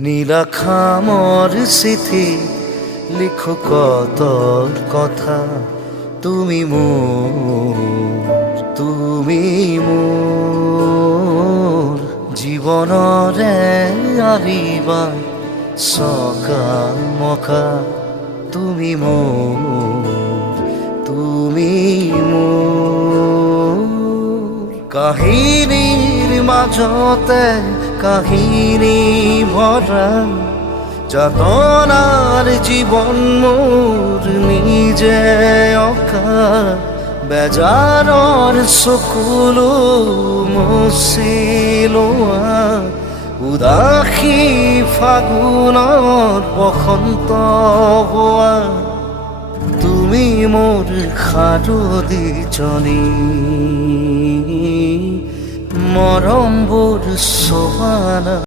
নীলাখামর স্মৃতি লিখো কত কথা, তুমি মোর জীবনরে আহিবা সকাল মকা, তুমি মোর কাহিনীর মাজতে কাহিনী ভরা যাতনার জীবন মোর নিজে অকা, বেজাৰৰ চকুলো মুচিলোৱা উদাসী ফাগুনৰ বসন্ত হোৱা, তুমি মোৰ সাৰদিজনী মৰমবোৰ চোৱানা।